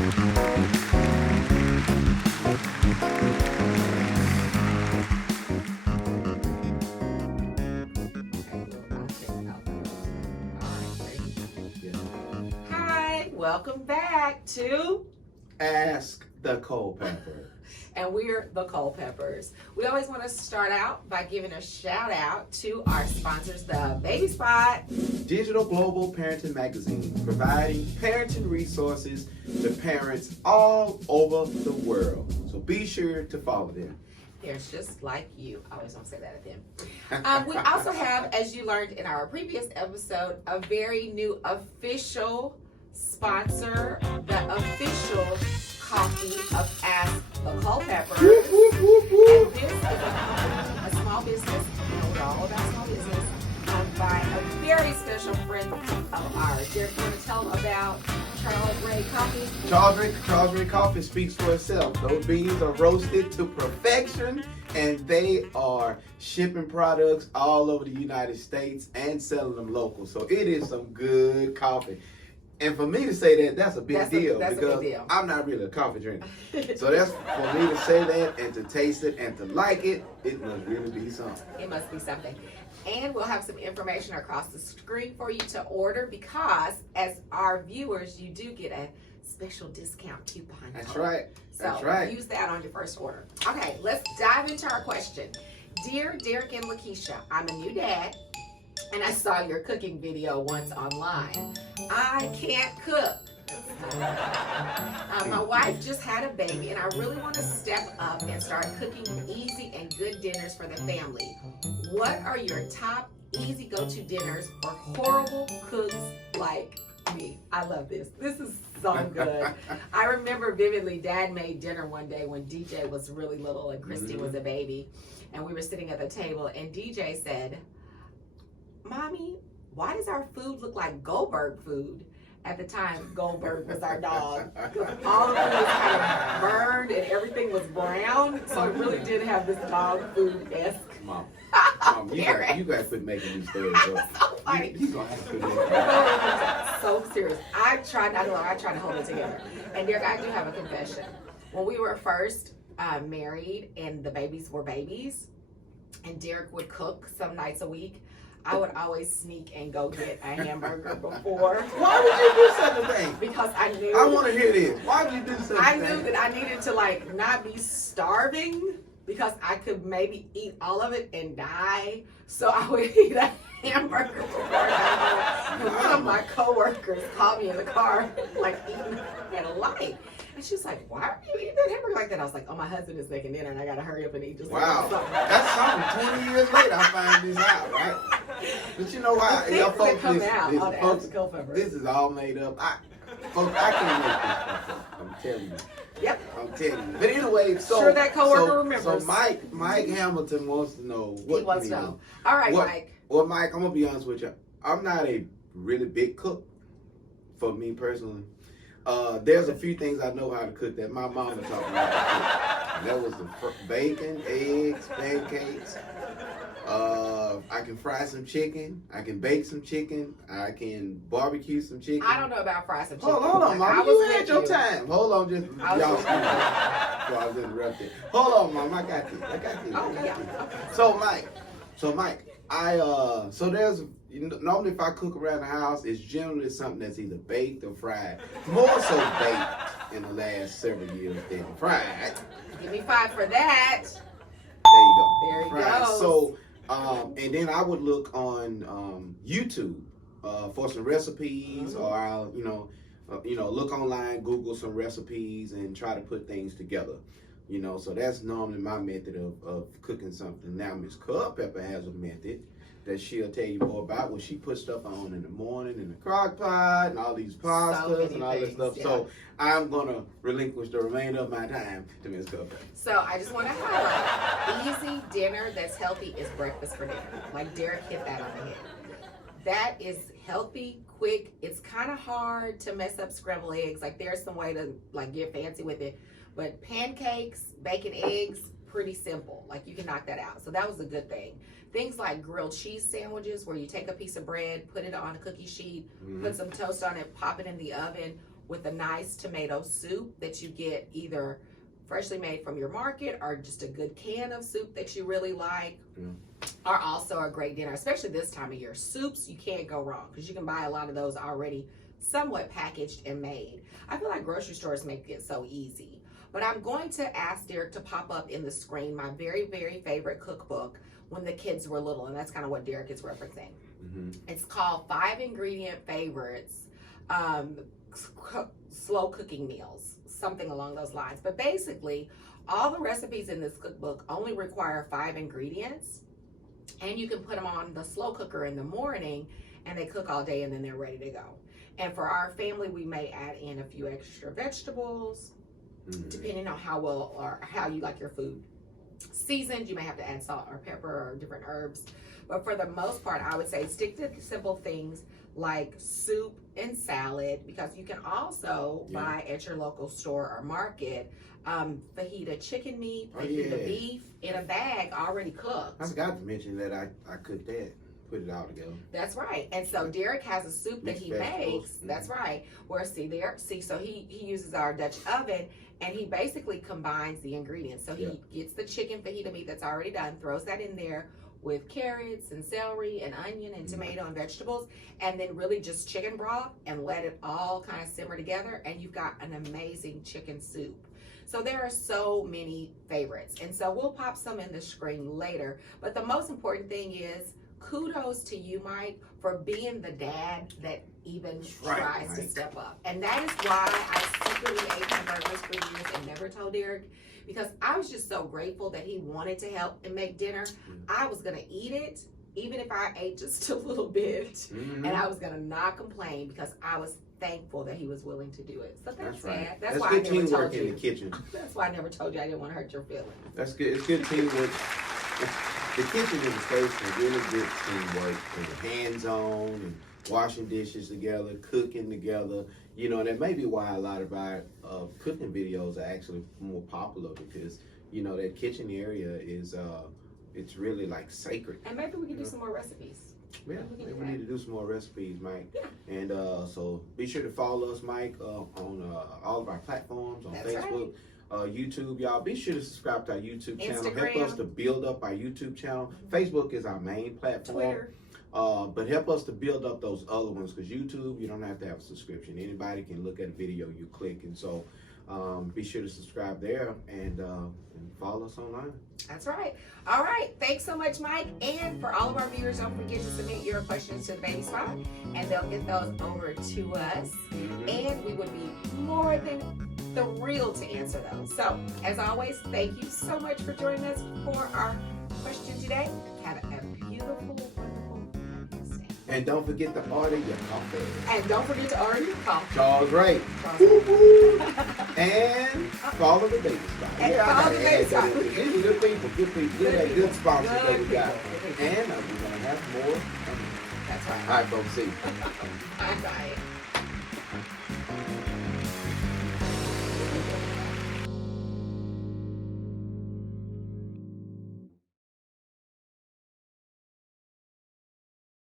Hi, welcome back to Ask the Culpepper. And we're the Culpeppers. We always want to start out by giving a shout out to our sponsors, the Baby Spot, Digital Global Parenting Magazine, providing parenting resources to parents all over the world. So be sure to follow them. They're just like you. I always want to say that at them. We also have, as you learned in our previous episode, a very new official sponsor, the official coffee of Ask the Culpepper. And this is a small business, we're all about small business, by a very special friend of ours. Derrick, you want to tell them about Charles Ray Coffee? Charles Ray Coffee speaks for itself. Those beans are roasted to perfection, and they are shipping products all over the United States and selling them local. So it is some good coffee. And for me to say that, that's a big deal because I'm not really a coffee drinker. So that's for me to say that and to taste it and to like it, it must really be something. It must be something. And we'll have some information across the screen for you to order because as our viewers, you do get a special discount coupon. That's right. That's so right. Use that on your first order. Okay, let's dive into our question. Dear Derrick and Lakisha, I'm a new dad. And I saw your cooking video once online. I can't cook. My wife just had a baby, and I really want to step up and start cooking easy and good dinners for the family. What are your top easy go-to dinners for horrible cooks like me? I love this. This is so good. I remember vividly, Dad made dinner one day when DJ was really little and Christy was a baby, and we were sitting at the table, and DJ said, "Mommy, why does our food look like Goldberg food?" At the time, Goldberg was our dog. All of it was kind of burned and everything was brown, so it really did have this dog food-esque. Mom, you guys quit making these stories up. So funny. He's gonna have to put it So serious. I tried to hold it together. And Derrick, I do have a confession. When we were first married and the babies were babies, and Derrick would cook some nights a week, I would always sneak and go get a hamburger before. Why would you do such a thing? Because I knew. I want to hear this. Why would you do such a thing? I knew that I needed to not be starving because I could maybe eat all of it and die. So I would eat a hamburger before I go. And one of my coworkers called me in the car, eating at a light. And she was like, "Why are you eating that hamburger like that?" I was like, "Oh, my husband is making dinner and I gotta hurry up and eat just wow. something." That's something. 20 years later, I find this out, right? But you know why? Y'all folks, this is all made up. Folks, I can't make this stuff up. I'm telling you. Yep. I'm telling you. But anyway, sure that coworker remembers. So Mike Hamilton wants to know what he wants to know. All right, Mike. Well, Mike, I'm gonna be honest with you. I'm not a really big cook. For me personally. There's a few things I know how to cook that my mama taught me how to cook. That was the bacon, eggs, pancakes. I can fry some chicken. I can bake some chicken. I can barbecue some chicken. I don't know about fry some chicken. Hold on, Mama. You had your time. Hold on, just I was interrupted. Hold on, Mom. I got this. Oh, yeah. Okay. So Mike, so there's normally if I cook around the house, it's generally something that's either baked or fried. More so baked in the last several years than fried. Give me 5 for that. There you go. There you right. go. So, and then I would look on YouTube for some recipes, or I'll look online, Google some recipes, and try to put things together. So that's normally my method of cooking something. Now, Miss Culpepper has a method that she'll tell you more about when she puts stuff on in the morning in the crock pot and all these pastas and all this stuff. Yeah. So I'm going to relinquish the remainder of my time to Miss Culpepper. So I just want to highlight, easy dinner that's healthy is breakfast for dinner. Like Derrick hit that on the head. That is healthy, quick. It's kind of hard to mess up scrambled eggs. There's some way to get fancy with it. But pancakes, bacon, eggs, pretty simple. You can knock that out. So that was a good thing. Things like grilled cheese sandwiches where you take a piece of bread, put it on a cookie sheet, put some toast on it, pop it in the oven, with a nice tomato soup that you get either freshly made from your market or just a good can of soup that you really like, are also a great dinner, especially this time of year. Soups, you can't go wrong because you can buy a lot of those already somewhat packaged and made. I feel like grocery stores make it so easy. But I'm going to ask Derrick to pop up in the screen my very, very favorite cookbook when the kids were little, and that's kind of what Derrick is referencing. It's called 5 Ingredient Favorites, Slow Cooking Meals, something along those lines. But basically, all the recipes in this cookbook only require 5 ingredients, and you can put them on the slow cooker in the morning, and they cook all day, and then they're ready to go. And for our family, we may add in a few extra vegetables, depending on how well or how you like your food seasoned. You may have to add salt or pepper or different herbs. But for the most part, I would say stick to simple things like soup and salad, because you can also buy at your local store or market fajita chicken meat, fajita beef in a bag already cooked. I forgot to mention that I cooked that, put it all together. That's right. And so Derrick has a soup that he makes. That's right. Where so he uses our Dutch oven, and he basically combines the ingredients. So he gets the chicken fajita meat that's already done, throws that in there with carrots and celery and onion and tomato and vegetables, and then really just chicken broth, and let it all kind of simmer together, and you've got an amazing chicken soup. So there are so many favorites, and so we'll pop some in the screen later. But the most important thing is kudos to you, Mike, for being the dad that even tries to step up. And that is why I secretly ate hamburgers for years and never told Derrick, because I was just so grateful that he wanted to help and make dinner. I was gonna eat it, even if I ate just a little bit, and I was gonna not complain because I was thankful that he was willing to do it. So that's sad. That's why good I never teamwork told you. in the kitchen. That's why I never told you I didn't want to hurt your feelings. That's good. It's good teamwork. The kitchen is a space for really good teamwork, and hands-on, and washing dishes together, cooking together. You know, that may be why a lot of our cooking videos are actually more popular, because, you know, that kitchen area is, it's really like sacred. And maybe we can do some more recipes. Yeah, maybe we need to do some more recipes, Mike. And so be sure to follow us, Mike, on all of our platforms, on Facebook, YouTube. Y'all, be sure to subscribe to our YouTube channel. Instagram. Help us to build up our YouTube channel. Facebook is our main platform. Twitter. But help us to build up those other ones, because YouTube, you don't have to have a subscription. Anybody can look at a video you click. And so be sure to subscribe there, and follow us online. That's right. All right. Thanks so much, Mike. And for all of our viewers, don't forget to submit your questions to the Baby Spot, and they'll get those over to us. And we would be more than thrilled to answer those. So, as always, thank you so much for joining us for our question today. Have a beautiful, wonderful Wednesday. And don't forget to order your coffee. And don't forget to order your coffee. Charles Ray. And follow the Baby Spot. And follow the Baby Spot. These are good people, good sponsors that we got. Good people. And we're going to have more. That's right. All right, folks, see you. Bye-bye.